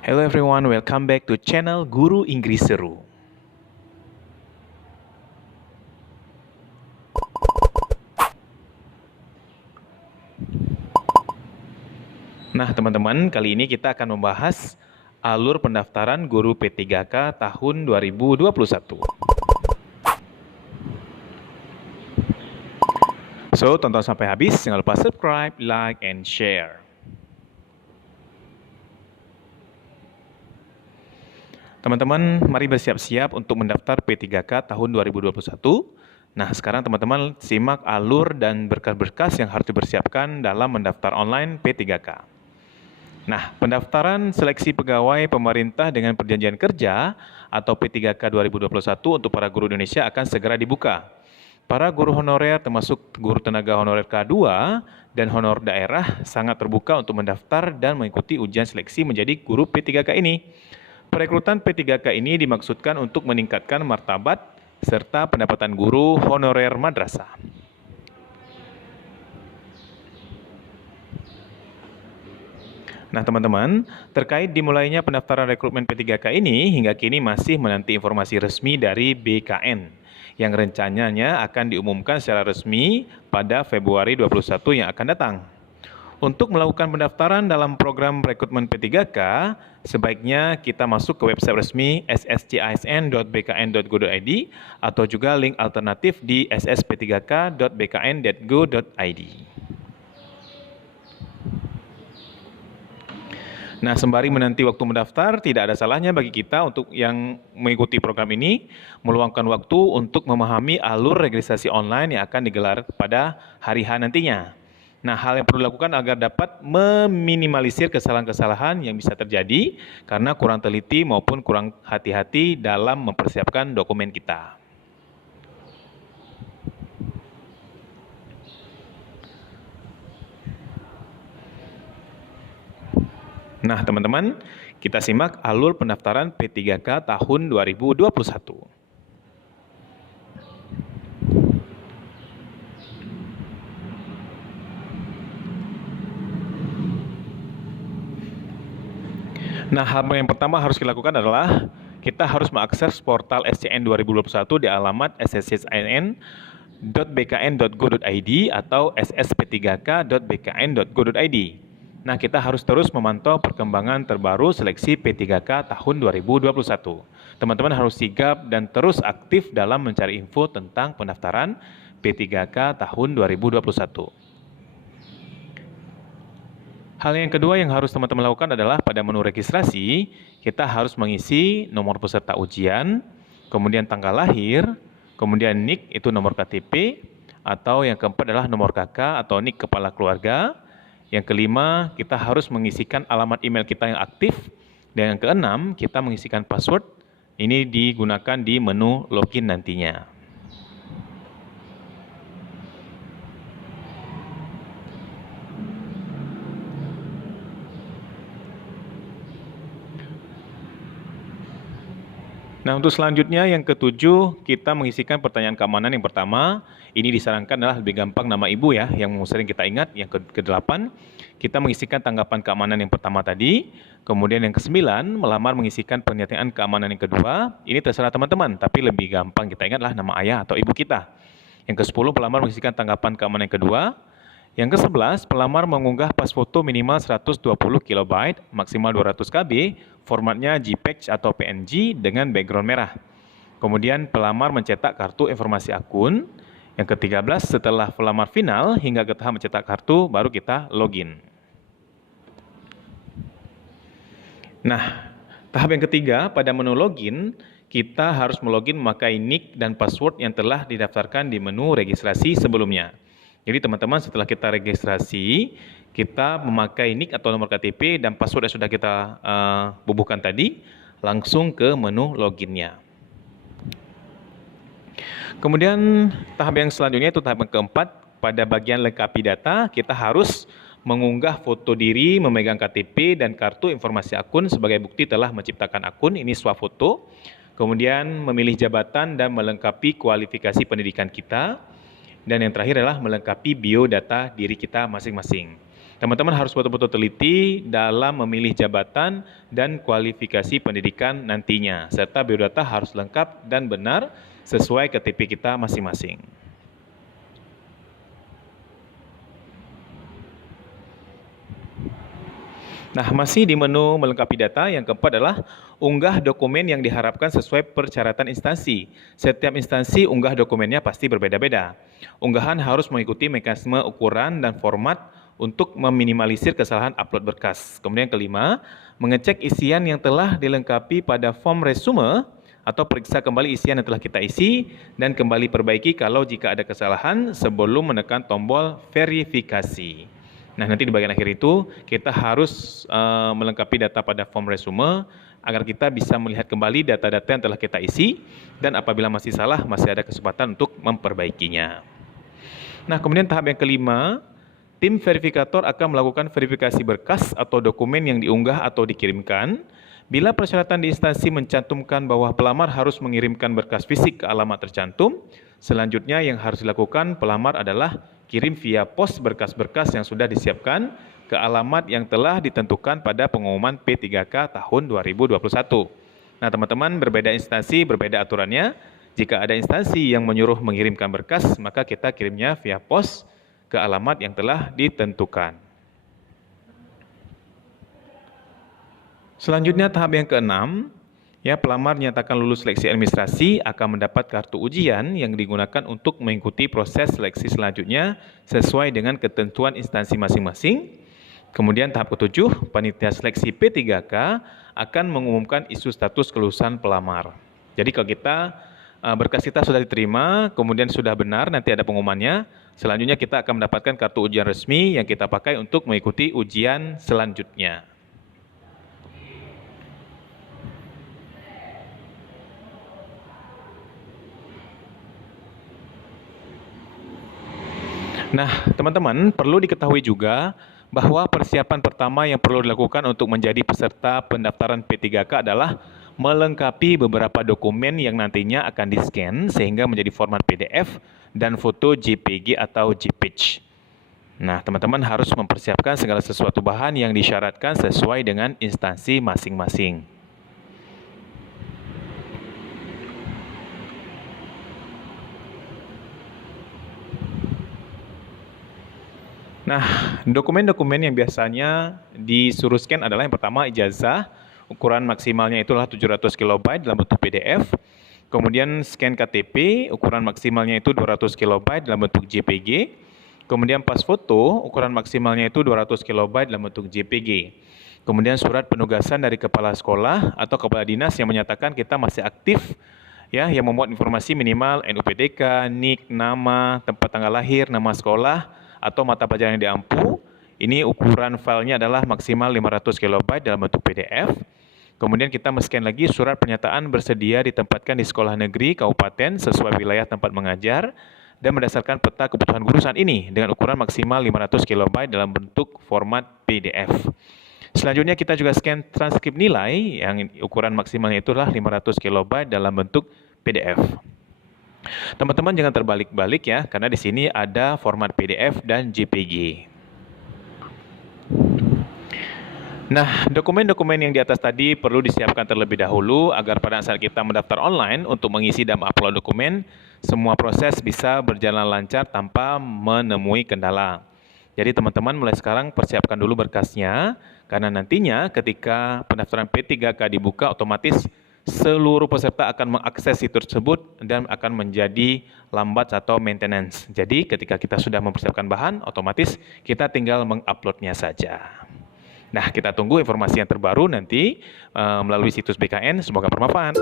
Hello everyone, welcome back to channel Guru Inggris Seru. Nah teman-teman, kali ini kita akan membahas alur pendaftaran guru P3K tahun 2021. So, tonton sampai habis, jangan lupa subscribe, like, and share. Teman-teman, mari bersiap-siap untuk mendaftar P3K tahun 2021. Nah, sekarang teman-teman simak alur dan berkas-berkas yang harus dipersiapkan dalam mendaftar online P3K. Nah, pendaftaran seleksi pegawai pemerintah dengan perjanjian kerja atau P3K 2021 untuk para guru Indonesia akan segera dibuka. Para guru honorer termasuk guru tenaga honorer K2 dan honor daerah sangat terbuka untuk mendaftar dan mengikuti ujian seleksi menjadi guru P3K ini. Perekrutan P3K ini dimaksudkan untuk meningkatkan martabat serta pendapatan guru honorer madrasah. Nah teman-teman, terkait dimulainya pendaftaran rekrutmen P3K ini hingga kini masih menanti informasi resmi dari BKN yang rencananya akan diumumkan secara resmi pada Februari 21 yang akan datang. Untuk melakukan pendaftaran dalam program rekrutmen P3K, sebaiknya kita masuk ke website resmi sscisn.bkn.go.id atau juga link alternatif di ssptgk.bkn.go.id. Nah, sembari menanti waktu mendaftar, tidak ada salahnya bagi kita untuk yang mengikuti program ini meluangkan waktu untuk memahami alur registrasi online yang akan digelar pada hari H nantinya. Nah, hal yang perlu dilakukan agar dapat meminimalisir kesalahan-kesalahan yang bisa terjadi karena kurang teliti maupun kurang hati-hati dalam mempersiapkan dokumen kita. Nah, teman-teman, kita simak alur pendaftaran P3K tahun 2021. Nah, hal yang pertama harus dilakukan adalah kita harus mengakses portal SCN 2021 di alamat sscisn.bkn.go.id atau ssptgk.bkn.go.id. Nah, kita harus terus memantau perkembangan terbaru seleksi P3K tahun 2021. Teman-teman harus sigap dan terus aktif dalam mencari info tentang pendaftaran P3K tahun 2021. Hal yang kedua yang harus teman-teman lakukan adalah pada menu registrasi, kita harus mengisi nomor peserta ujian, kemudian tanggal lahir, kemudian NIK itu nomor KTP, atau yang keempat adalah nomor KK atau NIK kepala keluarga. Yang kelima, kita harus mengisikan alamat email kita yang aktif. Dan yang keenam, kita mengisikan password. Ini digunakan di menu login nantinya. Nah, untuk selanjutnya yang ketujuh, kita mengisikan pertanyaan keamanan yang pertama. Ini disarankan adalah lebih gampang nama ibu ya, yang sering kita ingat. Yang ke-8, kita mengisikan tanggapan keamanan yang pertama tadi. Kemudian yang ke-9, melamar mengisikan pernyataan keamanan yang kedua. Ini terserah teman-teman, tapi lebih gampang kita ingatlah nama ayah atau ibu kita. Yang ke-10, pelamar mengisikan tanggapan keamanan yang kedua. Yang ke-11, pelamar mengunggah pas foto minimal 120 KB, maksimal 200 KB, formatnya JPEG atau PNG dengan background merah. Kemudian pelamar mencetak kartu informasi akun. Yang ke-13, setelah pelamar final hingga ke tahap mencetak kartu, baru kita login. Nah, tahap yang ketiga, pada menu login, kita harus melogin memakai nick dan password yang telah didaftarkan di menu registrasi sebelumnya. Jadi teman-teman setelah kita registrasi, kita memakai nick atau nomor KTP dan password yang sudah kita bubuhkan tadi, langsung ke menu loginnya. Kemudian tahap yang selanjutnya itu tahap yang keempat, pada bagian lengkapi data, kita harus mengunggah foto diri, memegang KTP dan kartu informasi akun sebagai bukti telah menciptakan akun, ini swafoto. Kemudian memilih jabatan dan melengkapi kualifikasi pendidikan kita. Dan yang terakhir adalah melengkapi biodata diri kita masing-masing. Teman-teman harus betul-betul teliti dalam memilih jabatan dan kualifikasi pendidikan nantinya, serta biodata harus lengkap dan benar sesuai KTP kita masing-masing. Nah, masih di menu melengkapi data, yang keempat adalah unggah dokumen yang diharapkan sesuai persyaratan instansi. Setiap instansi unggah dokumennya pasti berbeda-beda. Unggahan harus mengikuti mekanisme ukuran dan format untuk meminimalisir kesalahan upload berkas. Kemudian kelima, mengecek isian yang telah dilengkapi pada form resume atau periksa kembali isian yang telah kita isi dan kembali perbaiki kalau jika ada kesalahan sebelum menekan tombol verifikasi. Nah, nanti di bagian akhir itu kita harus melengkapi data pada form resume agar kita bisa melihat kembali data-data yang telah kita isi dan apabila masih salah masih ada kesempatan untuk memperbaikinya. Nah, kemudian tahap yang kelima, tim verifikator akan melakukan verifikasi berkas atau dokumen yang diunggah atau dikirimkan. Bila persyaratan di instansi mencantumkan bahwa pelamar harus mengirimkan berkas fisik ke alamat tercantum, selanjutnya yang harus dilakukan pelamar adalah kirim via pos berkas-berkas yang sudah disiapkan ke alamat yang telah ditentukan pada pengumuman P3K tahun 2021. Nah, teman-teman, berbeda instansi, berbeda aturannya. Jika ada instansi yang menyuruh mengirimkan berkas, maka kita kirimnya via pos ke alamat yang telah ditentukan. Selanjutnya tahap yang keenam, ya, pelamar nyatakan lulus seleksi administrasi akan mendapat kartu ujian yang digunakan untuk mengikuti proses seleksi selanjutnya sesuai dengan ketentuan instansi masing-masing. Kemudian tahap ketujuh, panitia seleksi P3K akan mengumumkan isu status kelulusan pelamar. Jadi kalau kita berkas kita sudah diterima, kemudian sudah benar, nanti ada pengumumannya. Selanjutnya kita akan mendapatkan kartu ujian resmi yang kita pakai untuk mengikuti ujian selanjutnya. Nah, teman-teman, perlu diketahui juga bahwa persiapan pertama yang perlu dilakukan untuk menjadi peserta pendaftaran P3K adalah melengkapi beberapa dokumen yang nantinya akan di-scan sehingga menjadi format PDF dan foto JPG atau JPEG. Nah, teman-teman harus mempersiapkan segala sesuatu bahan yang disyaratkan sesuai dengan instansi masing-masing. Nah, dokumen-dokumen yang biasanya disuruh scan adalah yang pertama ijazah, ukuran maksimalnya itulah 700 KB dalam bentuk PDF. Kemudian scan KTP, ukuran maksimalnya itu 200 KB dalam bentuk JPG. Kemudian pas foto, ukuran maksimalnya itu 200 KB dalam bentuk JPG. Kemudian surat penugasan dari kepala sekolah atau kepala dinas yang menyatakan kita masih aktif, ya, yang memuat informasi minimal NUPTK, NIK, nama, tempat tanggal lahir, nama sekolah, atau mata pelajaran yang diampu. Ini ukuran filenya adalah maksimal 500 KB dalam bentuk PDF. Kemudian kita men-scan lagi surat pernyataan bersedia ditempatkan di sekolah negeri kabupaten sesuai wilayah tempat mengajar dan berdasarkan peta kebutuhan jurusan ini dengan ukuran maksimal 500 KB dalam bentuk format PDF. Selanjutnya kita juga scan transkrip nilai yang ukuran maksimalnya itulah 500 KB dalam bentuk PDF. Teman-teman jangan terbalik-balik ya, karena di sini ada format PDF dan JPG. Nah, dokumen-dokumen yang di atas tadi perlu disiapkan terlebih dahulu agar pada saat kita mendaftar online untuk mengisi dan upload dokumen, semua proses bisa berjalan lancar tanpa menemui kendala. Jadi teman-teman mulai sekarang persiapkan dulu berkasnya, karena nantinya ketika pendaftaran P3K dibuka otomatis seluruh peserta akan mengakses situs tersebut dan akan menjadi lambat atau maintenance. Jadi ketika kita sudah mempersiapkan bahan, otomatis kita tinggal menguploadnya saja. Nah, kita tunggu informasi yang terbaru nanti melalui situs BKN. Semoga bermanfaat.